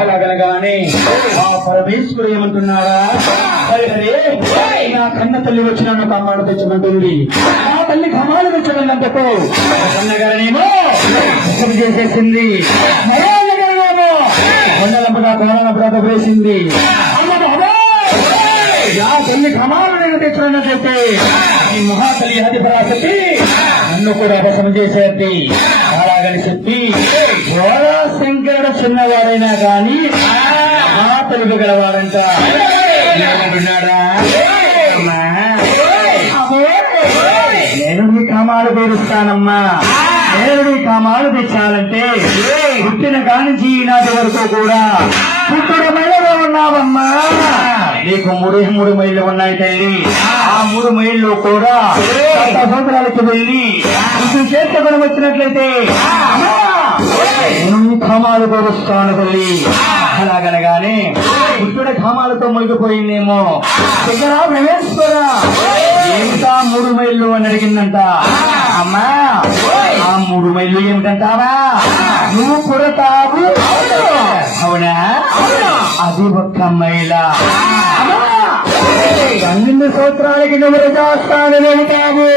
అలాగనగానే ఆ పరమేశ్వరు ఏమంటున్నాడా, నా కన్న తల్లి వచ్చి నన్ను కమ్మాడు తెచ్చమంటుంది. ఆ తల్లి కమ్మాడు తెచ్చమన్నంతకు కన్నగానేమో చేసేసింది. మరోగానేమో కొండలంపగా తోడలంపగా వేసింది. ఆ తల్లి కమాలు నేను తెచ్చుకున్నట్లయితే ఈ మహాతల్లి అధిపరాశక్తి నన్ను కూడా అపసం చేసేది. అలాగని చెప్పి శంకరుడు చిన్నవాడైనా గాని ఆ తెలుగు గలవాడంట. విన్నాడా, నేను నీ కామాలు తీరుస్తానమ్మా. నేను నీ కామాలు తెచ్చాలంటే పుట్టిన కానించి ఈనాటి వరకు కూడా పుట్టుడు మైళ్ళలో ఉన్నావమ్మా. నీకు 3 మైళ్ళు ఉన్నాయి తల్లి. ఆ 3 మైళ్ళు కూడా సంవత్సరాలకు వెళ్ళి కొంచెం చేసుకొని వచ్చినట్లయితే నేను కామాలు కోరుస్తాను తల్లి. అలాగనగానే పుట్టుడు కామాలతో మొలిగిపోయిందేమో. దగ్గర రమేశ్వర ఇంకా 3 మైళ్ళు అని అడిగిందంట. అమ్మా ఆ 3 మైళ్ళు ఏమిటంటావా? నువ్వు పుడతావు. అవునా? అది ఒక్క మైల. 12 సంవత్సరాలకి నువ్వు చేస్తాను వెళ్తావు.